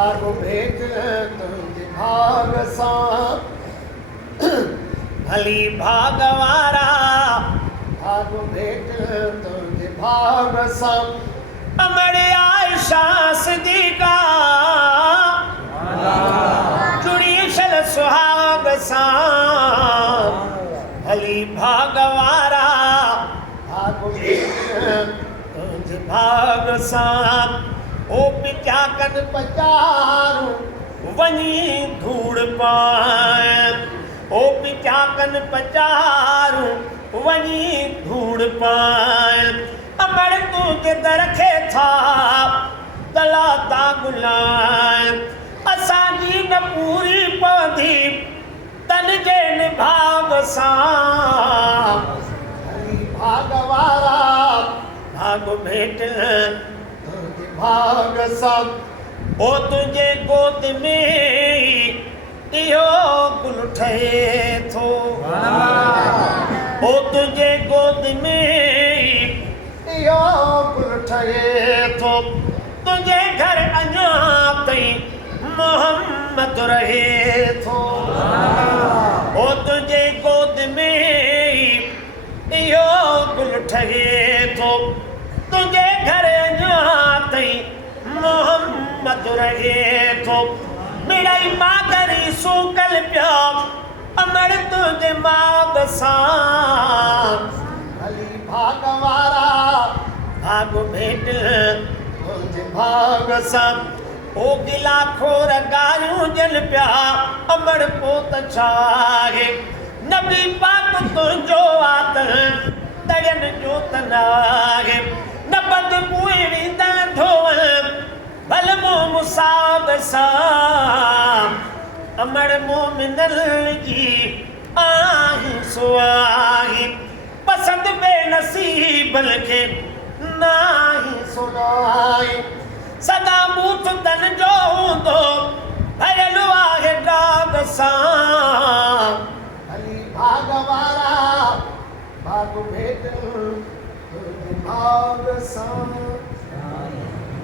भाग भेट तुझे भाग सा भली भागवारा भाग भेट तुझे भाग सा अमर आयशा सिद्दीका जुड़ी शल सुहाग सा भली भागवारा भाग भेट तुझे भाग सा ओ पिचा कन पचारू वनी धूड़ पाए ओ पिचा कन पचारू वनी धूड़ पाए अमर तुझे दरखे था तला ता गुलाए असांजी न पूरी पौधी तन जे निभाग सा भागवारा भाग भेट भाग सब ओ तुझे गोद में इहो गुल ठहे थो ओ तुझे गोद में इहो गुल ठहे थो तुझे घर अञा ताईं मोहम्मद रहे थो ओ तुझे गोद में इहो गुल ठहे थो तुझे घर अञा ताईं मोहम्मद रहे थो मिड़ई मादरी सूकल पियो अमर तुझे माग सां भली भागवारा भाग भेट तुझे भाग सां ओ गिला खोर गारियूं जल पिया अमर पोत छाहे नबी पाक तुंहिंजो आत तड़न जो तनाहे न बद मुए विंदा धोवन भल मो मुसाब सा अमर मोमिनल जी आही सुआही पसंद बेनसीबल के नाही सुनाई सदा मूत तन जो हूंदो भरियलु आहे दाग सां भली भागवारा भाग भेट भाग सां